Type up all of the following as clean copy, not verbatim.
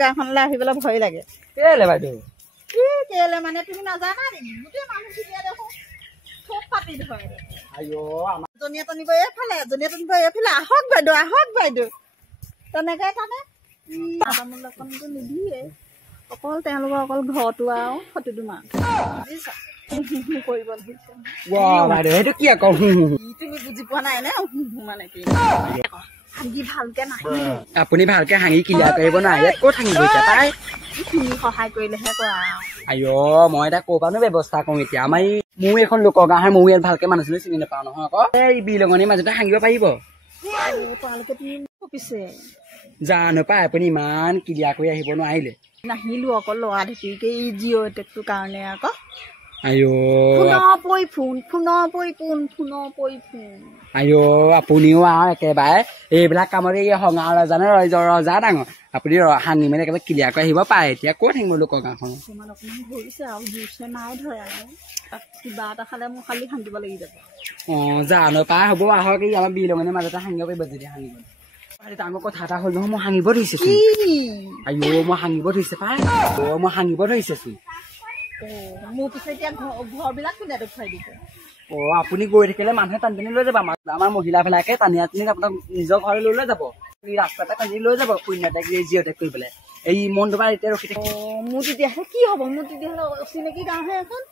গাঁওখনলৈ আহিবলৈ ভয় লাগে কেলে বাইদেউ কেলে মানে তুমি নাজানা নেকি গোটেই মানুহখিনিয়ে দেখোন চব পাতি ধৰে এজনীয়ে টনিব এইফালে এজনীয়ে টনিব এইফালে আহক বাইদেউ তেনেকৈ কাৰণে তামোলকণটো নিদিয়ে অকল তেওঁলোকৰ অকল ঘৰটো আৰু ফটোটো মাৰ বুজিছা কৰিব বাইদেউ সেইটো কি আকৌ তুমি বুজি পোৱা নাই নে মানে কি হাঁহি ভালকে নাহে আপুনি ভালকে হাঁহি ক্লিয়াৰ কৰিব নোৱাৰে ইয়াত ক'ত হাঁহিব এতিয়া তাই তুমি সহায় কৰিলেহে কৰা মই এতিয়া ক'ৰ পৰানো ব্যৱস্থা কৰোঁ এতিয়া আমাৰ মোৰ এখন লোকৰ গাঁৱৰ মোৰ ইয়াত ভালকে মানুহজনী চিনি নাপাওঁ নহয় আকৌ এই বিলঙনিৰ মাজতে হাঁহিব পাৰিব তোমালোকে তুমি পিছে জানো পাই আপুনি ইমান ক্লিয়াৰ কৰি আহিব নোৱাৰিলে নাহিলো অকল ল'ৰা ঢেঁকীকে এই জিঅ' টেকটোৰ কাৰণে আকৌ আপুনিও আৰু একেবাৰে এইবিলাক কামত এই সঙাও ৰজানে ৰজা ডাঙৰ আপুনি হাঁহি মেলি একেবাৰে ক্লিয়াৰ কৰি আহিব পাৰে এতিয়া ক'ত থাকিব লোকৰ গাঁওখন অকণমান ধৰিছে আৰু জোৰছে নাই ধৰে আৰু কিবা এটা খালে মোৰ খালি হাঁহিব লাগি যাব জানো পাই হ'ব আহক এই আমাৰ বিলঙনিৰ মাজতে হাঁহিব পাৰিব যদি হাঁহিব ডাঙৰ কথা এটা হ'ল নহয় মই হাঁহিব ধৰিছেচোন মই হাঁহিব ধৰিছে পাই মই হাঁহিব ধৰিছেচোন মোৰ পিছে এতিয়া ঘৰবিলাক কোনে দেখুৱাই দিছে আপুনি গৈ থাকিলে মানুহে টানি টানি লৈ যাব আমাৰ মহিলাবিলাকে টানি টানি আপোনাক নিজৰ ঘৰলৈ লৈ যাব ৰাস্তাতে টানি লৈ যাব পুণ্যতেক জিঅ'টেক কৰি পেলাই এই মনটো পৰা এতিয়া ৰখি থাকে মোৰ তেতিয়াহ'লে কি হ'ব মোৰ তেতিয়াহ'লে অচিনাকি গাঁওহে এখন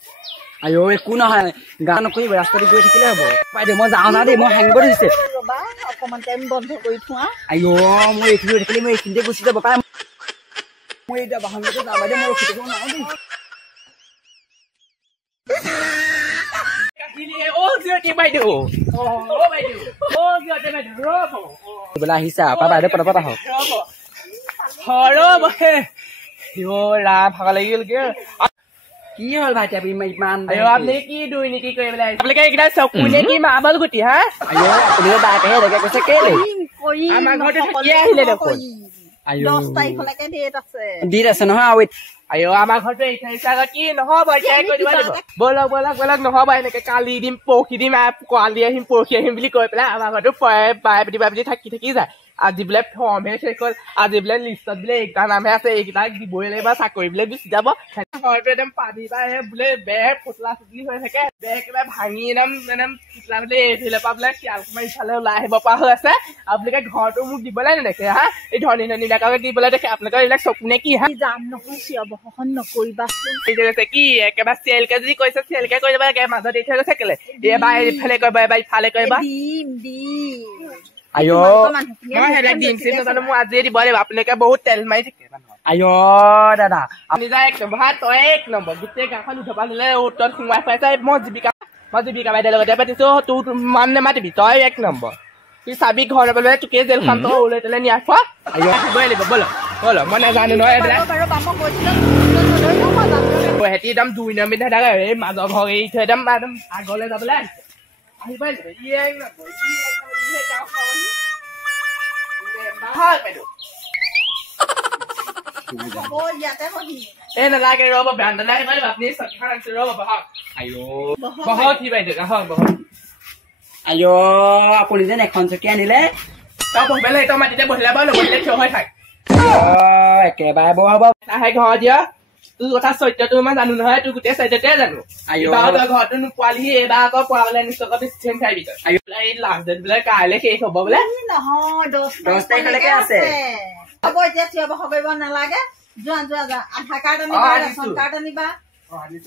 একো নহয় গাঁও নকৰিব ৰাস্তাটো গৈ থাকিলে হ'ব বাইদেউ মই যাওঁ না দেই মই হাঁহিব ধৰিছে অকণমান টাইম বন্ধ কৰি থোৱা মই এইখিনি ৰৈ থাকিলে মই এইখিনিতে গুচি যাব পাই মই এতিয়া বাহনতে যাওঁ বাইদেউ মই ৰখি থাকিব নোৱাৰো দেই আহিছে আপা বাইদেউ পটাপট আহক ভাগ লাগিল কি হ'ল ভাইটি আপুনি ইমান আপুনি কি দুৰ্নীতি কৰি পেলাই আপোনালোকে এইকেইটা চকুনে কি মাবল গুটি হা আপুনি বায়েহে এনেকে কৈছে কেলে আমাৰ ঘৰতে থাকি আহিলে দেখোন 10 তাৰিখলৈকে ডেট আছে ডেট আছে নহয় আমাৰ ঘৰতে কি নহব এতিয়াই কৈ দিব লাগিব বলক নহব এনেকে কালি দিম পৰহি দিম কালি আহিম পৰহি আহিম বুলি কৈ পেলাই আমাৰ ঘৰতো বাই পাতি থাকি যায় আজি বোলে ফৰ্মহে শেষ হ'ল আজি বোলে লিষ্টত বোলে এইকেইটা নামহে আছে এইকেইটাক দিবই লাগিব চাকৰি বোলে গুচি যাব ঘৰটো একদম পানী পাই বোলে বেগ ফুটলা ফুটলি হৈ থাকে বেগ একেবাৰে ভাঙি একদম ফুটলা বোলে এইফালে পৰা বোলে শিয়ালকুমাৰ ইফালে ওলাই আহিব পৰা হৈ আছে আপোনালোকে ঘৰটো মোক দিবলৈ নেদেখে হা এই ধনী বিলাককে দিবলৈ দেখে আপোনালোকৰ এইবিলাক চকুনে কি হা যাম নহয় চিঞৰ-বাখৰ নকৰিবাচোন কি একেবাৰে চেলকে যদি কৈছে চেলকে কৈ যাব লাগে মাজত দি থৈ গৈছে কেলে এবাৰ এইফালে কৰিবা এবাৰ ইফালে কৰিবা মই আজিয়ে দিব লাগিব আপোনালোকে বহুত তেল মাৰি থাকে দাদা আপুনি যায় 1 নম্বৰ তই 1 নম্বৰ গোটেই গাঁওখন উঠবা দিলে উত্তৰত সোমাই পাইছে মই জীৱিকা বাইদেউৰ লগতে পাতিছো তোৰ মান নেমাতিবি তই 1 নম্বৰ কি চাবি ঘৰ বোলে তোকে জেলখন তই ওলাই তেলে নিয়া খোৱা আহিবই লাগিব বল মই নাজানো নহয় এইবিলাক সিহঁতি একদম 2 নম্বৰ থাকে এই মাজৰ ঘৰ এৰি থৈ একদম আগলৈ যাবলৈ আহিবই লাগিব নালাগে ৰ'ব আপুনি আপুনি যেন এখন চকী আনিলে তই বহিবলৈ তই মাটিতে বহিলে বাৰু নবহিলে থিয় হৈ থাক একেবাৰে বহাব আহে ঘৰ দিয়া তোৰ কথা চৰিত্ৰটো মই জানো নহয় তোৰ গোটেই চৰিত্ৰতে জানো তই ঘৰটো নোপোৱালিহি এইবাৰ আকৌ পোৱাবলৈ নিশ্চয় খাই এই লাষ্ট ডেট বোলে কাইলৈ শেষ হ'ব বোলে নহয় 10 তাৰিখলৈকে আছে হ'ব এতিয়া চিঞৰ-বাখৰ কৰিব নালাগে যোৱা আধাৰ কাৰ্ড আনিবা ৰেচন কাৰ্ড আনিবা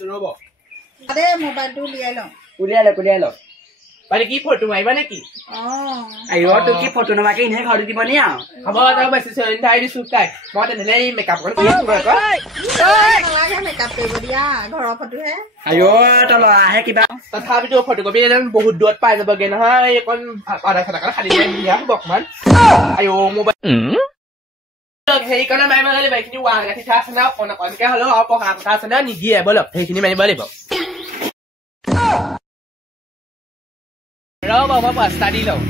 ৰ'ব মোবাইলটো উলিয়াই লওক মানে কি ফটো মাৰিবা নেকি তোৰ কি ফটো নামাকে এনেই ঘৰটো দিব নি আৰু হ'ব তই বেছি চাই দিছো তাই মই তেনেহ'লে এই মেকআপ কৰি মেকআপ কৰিব দিয়া ঘৰৰ ফটোহে তই ল'ৰাহে কিবা তথাপিতো ফটো কপি বহুত দূৰত পাই যাবগে নহয় এইকণ আধা খানা খালি দিয়া হ'ব অকণমান মোবাইল সেইকাৰণে মাৰিব লাগিব এইখিনি ৱাং গাঠি থোৱা আছে ন অকণকে হ'লেও আৰু পঢ়া কথা আছে ন নিদিয়ে বলক সেইখিনি মাৰিব লাগিব ৰ'ব মই পাঁচটা দি লওঁ